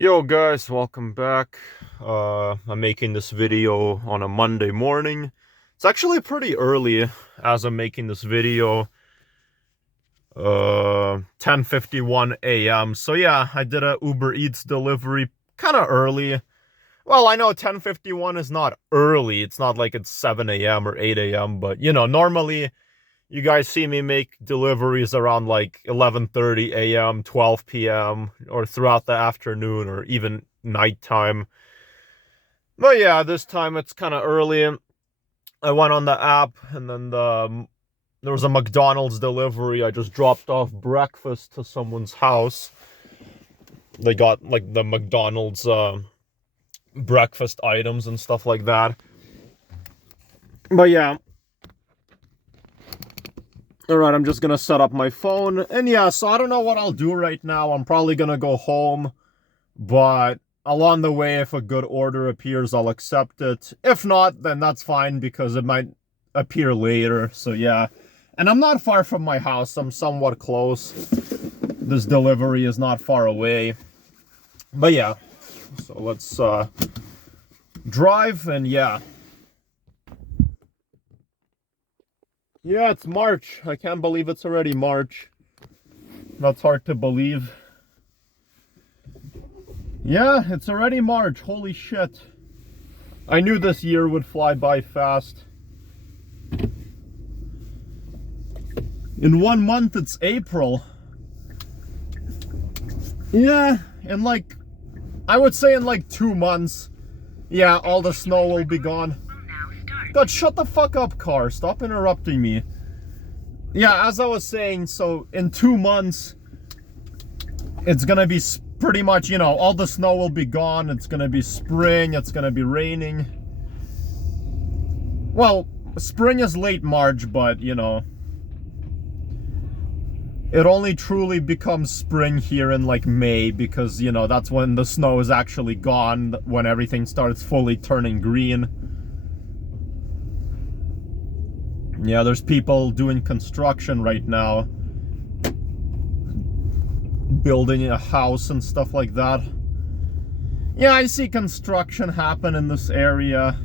Yo guys, welcome back. I'm making this video on a Monday morning. It's actually pretty early as I'm making this video. 10:51 a.m. So yeah, I did a Uber Eats delivery kind of early. Well, I know 10:51 is not early. It's not like it's 7 a.m. or 8 a.m. But normally you guys see me make deliveries around like 11:30 a.m., 12 p.m., or throughout the afternoon or even nighttime. But yeah, this time it's kind of early. I went on the app and then there was a McDonald's delivery. I just dropped off breakfast to someone's house. They got like the McDonald's breakfast items and stuff like that. But yeah. Alright, I'm just gonna set up my phone. And yeah, so I don't know what I'll do right now. I'm probably gonna go home. But along the way, if a good order appears, I'll accept it. If not, then that's fine because it might appear later. So yeah. And I'm not far from my house. I'm somewhat close. This delivery is not far away. But yeah. So let's drive and yeah. Yeah, it's March. I can't believe it's already March. That's hard to believe. Yeah, it's already March. Holy shit. I knew this year would fly by fast. In 1 month, it's April. Yeah, in like, I would say in like 2 months, yeah, all the snow will be gone. God, shut the fuck up, car. Stop interrupting me. Yeah, as I was saying, so in 2 months, it's gonna be pretty much, all the snow will be gone. It's gonna be spring. It's gonna be raining. Well, spring is late March, but, it only truly becomes spring here in like May because, that's when the snow is actually gone, when everything starts fully turning green. Yeah, there's people doing construction right now. Building a house and stuff like that. Yeah, I see construction happen in this area.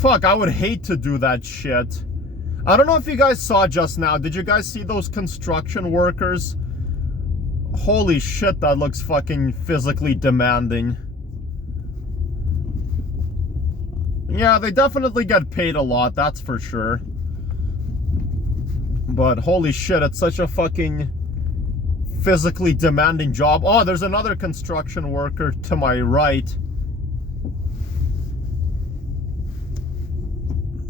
Fuck, I would hate to do that shit. I don't know if you guys saw just now. Did you guys see those construction workers? Holy shit, that looks fucking physically demanding. Yeah, they definitely get paid a lot, that's for sure. But holy shit, it's such a fucking physically demanding job. Oh, there's another construction worker to my right.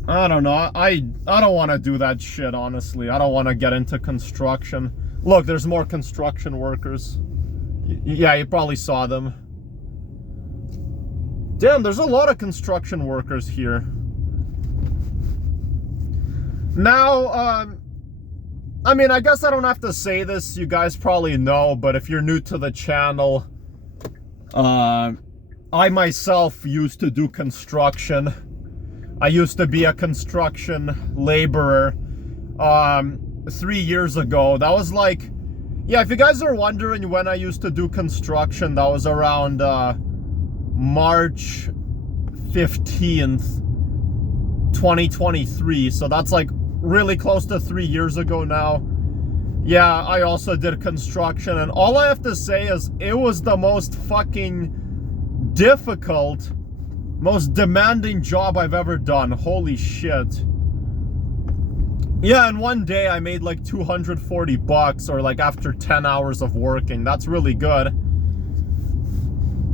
I don't know. I don't want to do that shit, honestly. I don't want to get into construction. Look, there's more construction workers. Yeah, you probably saw them. Damn, there's a lot of construction workers here. Now, I mean, I guess I don't have to say this. You guys probably know, but if you're new to the channel, I myself used to do construction. I used to be a construction laborer 3 years ago. That was like, yeah, if you guys are wondering when I used to do construction, that was around March 15th, 2023. So that's like really close to 3 years ago now. Yeah, I also did construction, and all I have to say is it was the most fucking difficult, most demanding job I've ever done. Holy shit. Yeah, and one day I made like 240 bucks, or like after 10 hours of working. That's really good.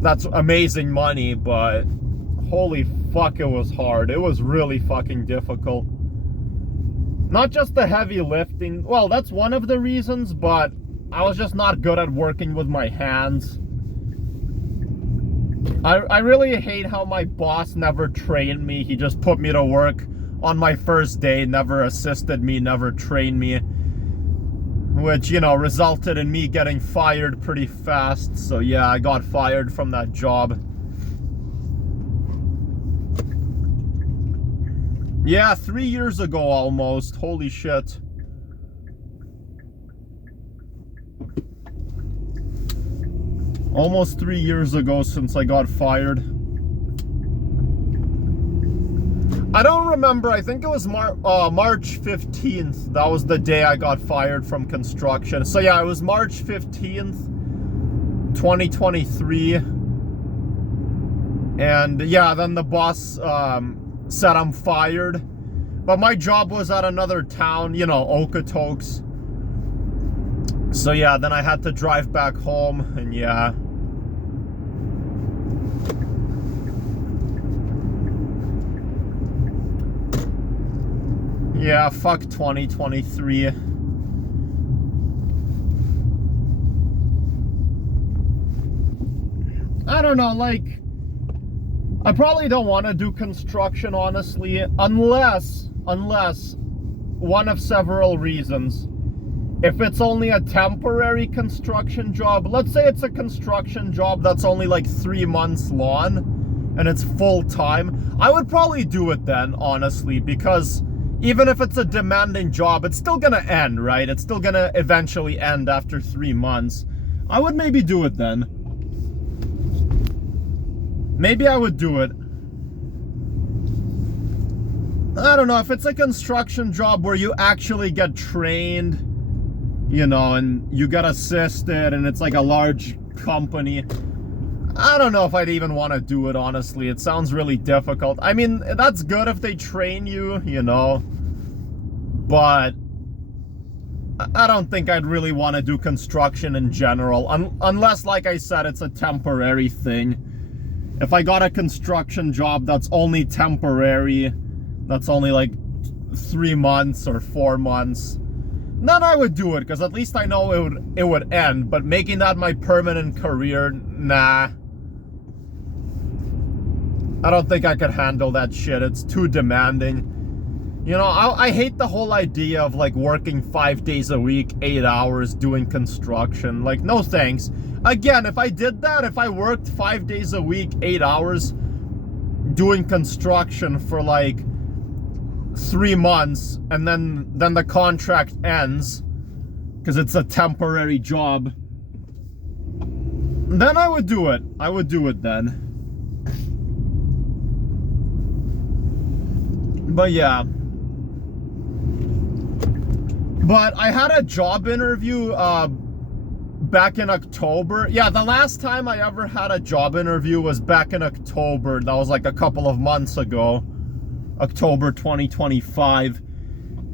That's amazing money, but holy fuck, it was hard. It was really fucking difficult. Not just the heavy lifting. Well, that's one of the reasons, but I was just not good at working with my hands. I really hate how my boss never trained me. He just put me to work on my first day, never assisted me, never trained me. Which, resulted in me getting fired pretty fast. So yeah, I got fired from that job. Yeah, 3 years ago almost. Holy shit. Almost 3 years ago since I got fired. I don't remember. I think it was March 15th. That was the day I got fired from construction. So yeah, it was March 15th, 2023. And yeah, then the boss said I'm fired. But my job was at another town, you know, Okotoks. So yeah, then I had to drive back home, and yeah. Yeah, fuck 2023. I don't know, like, I probably don't want to do construction, honestly, unless one of several reasons. If it's only a temporary construction job, let's say it's a construction job that's only like 3 months long and it's full time, I would probably do it then, honestly, because even if it's a demanding job, it's still gonna end, right? It's still gonna eventually end after 3 months. I would maybe do it then. Maybe I would do it. I don't know, if it's a construction job where you actually get trained, you know, and you get assisted, and it's like a large company, I don't know if I'd even want to do it, honestly. It sounds really difficult. I mean, that's good if they train you, you know, but I don't think I'd really want to do construction in general, unless, like I said, it's a temporary thing. If I got a construction job that's only temporary, that's only like 3 months or 4 months, then I would do it, because at least I know it would end. But making that my permanent career, nah. I don't think I could handle that shit. It's too demanding. You know, I hate the whole idea of like working 5 days a week, 8 hours doing construction. Like, no thanks. Again, if I did that, if I worked 5 days a week, 8 hours doing construction for like 3 months, and then the contract ends because it's a temporary job, then I would do it. I would do it then. But yeah. But I had a job interview back in October. Yeah, the last time I ever had a job interview was back in October. That was like a couple of months ago. October 2025.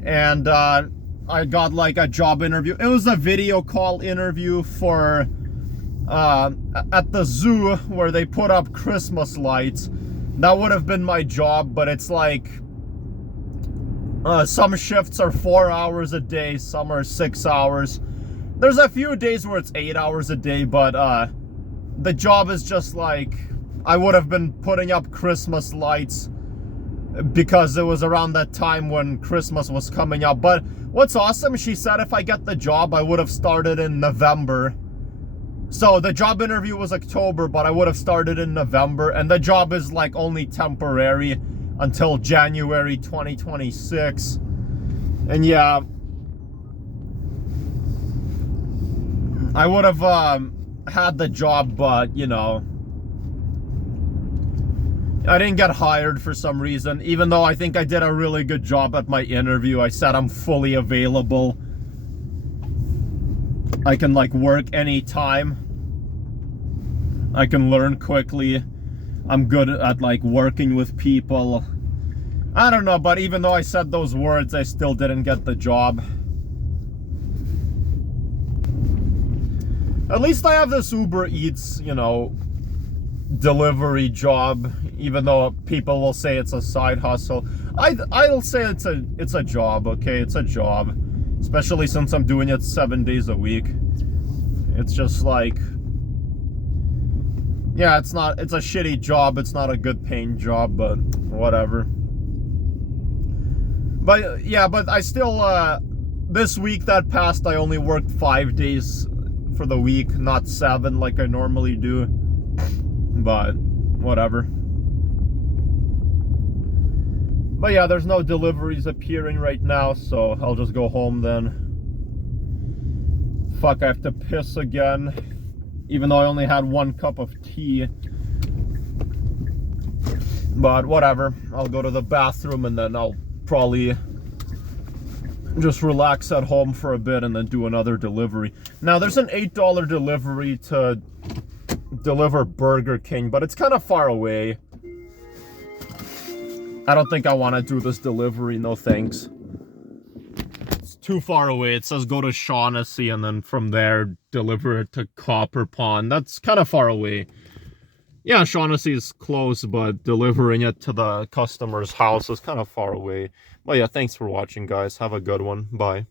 And I got like a job interview. It was a video call interview for at the zoo where they put up Christmas lights. That would have been my job, but it's like some shifts are 4 hours a day, some are 6 hours. There's a few days where it's 8 hours a day, but the job is just like, I would have been putting up Christmas lights because it was around that time when Christmas was coming up. But what's awesome, she said if I get the job, I would have started in November. So the job interview was October, but I would have started in November, and the job is like only temporary until January 2026. And yeah, I would have had the job, but you know, I didn't get hired for some reason, even though I think I did a really good job at my interview. I said I'm fully available. I can like work anytime. I can learn quickly. I'm good at like working with people. I don't know, but even though I said those words, I still didn't get the job. At least I have this Uber Eats, you know, delivery job, even though people will say it's a side hustle. I'll say it's a job, okay? It's a job, especially since I'm doing it 7 days a week. It's just like, yeah, it's a shitty job. It's not a good paying job, but whatever. But yeah, but I still, this week that passed, I only worked 5 days for the week, not 7 like I normally do. But whatever. But yeah, there's no deliveries appearing right now, so I'll just go home then. Fuck, I have to piss again. even though I only had 1 cup of tea. But whatever, I'll go to the bathroom and then I'll probably just relax at home for a bit and then do another delivery. Now there's an $8 delivery to deliver Burger King, but it's kind of far away. I don't think I want to do this delivery, no thanks. It's too far away. It says go to Shaughnessy and then from there deliver it to Copper Pond. That's kind of far away. Yeah, Shaughnessy is close, but delivering it to the customer's house is kind of far away. But yeah, thanks for watching, guys. Have a good one. Bye.